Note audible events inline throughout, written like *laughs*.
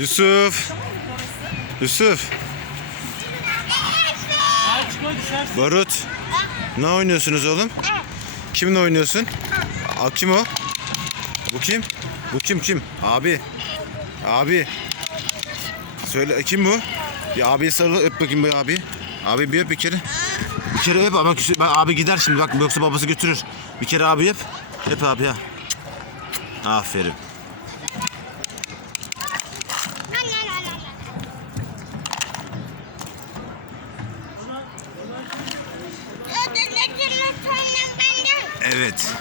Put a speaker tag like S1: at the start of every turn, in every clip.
S1: Yusuf. Yusuf. Barut. Ne oynuyorsunuz oğlum? Kimle oynuyorsun? Aa, kim o? Bu kim? Bu kim kim? Abi. Abi. Söyle kim bu? Bir abi sarıl öp bakayım bir abi. Abi bir öp bir kere. Bir kere öp ama abi gider şimdi bak yoksa babası götürür. Bir kere abi öp. Öp abi ya. Aferin. Evet.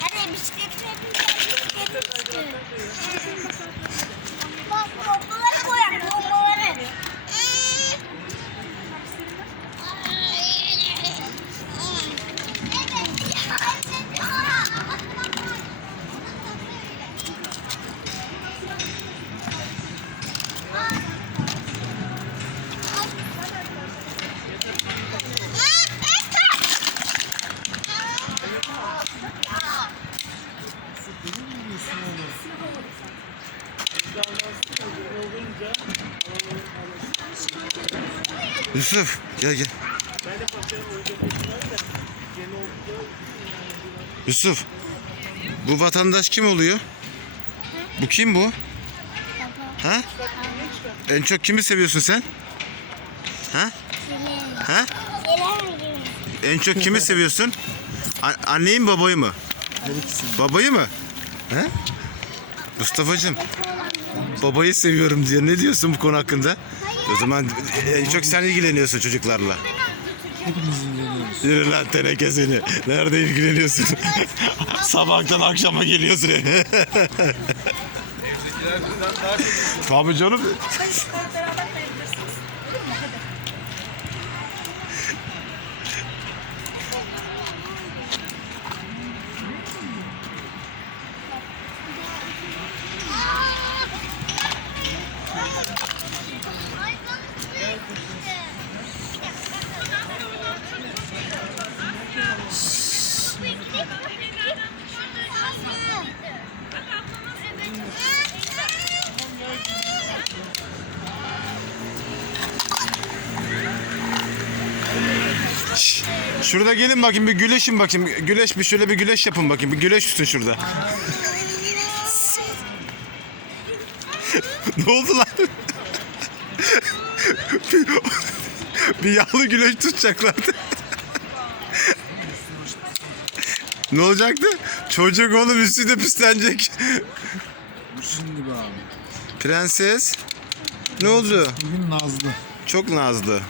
S2: Hadi bisikletine bisikletine
S1: Yusuf gel gel. Yusuf. Bu vatandaş kim oluyor? Bu kim bu? Ha? En çok kimi seviyorsun sen? Ha? Ha? En çok kimi *laughs* seviyorsun? A- anneyi mi babayı mı? Babayı mı? Ha? Mustafa'cığım. Babayı seviyorum diye ne diyorsun bu konu hakkında? O zaman en çok sen ilgileniyorsun çocuklarla.
S3: Hepimiz ilgileniyoruz.
S1: Yürü lan teneke seni. Nerede ilgileniyorsun? *laughs* Sabahtan akşama geliyorsun. *laughs* Tabii canım. Şurada gelin bakayım bir güleşin bakayım. Güleş bir şöyle bir güleş yapın bakayım. Bir güleş tutun şurada. *laughs* ne oldu lan? *laughs* bir yağlı güleş tutacaklardı. *laughs* ne olacaktı? Çocuk oğlum üstü de pislenecek.
S3: Şimdi be abi.
S1: Prenses. Ne oldu?
S3: Bugün Nazlı.
S1: Çok nazlı.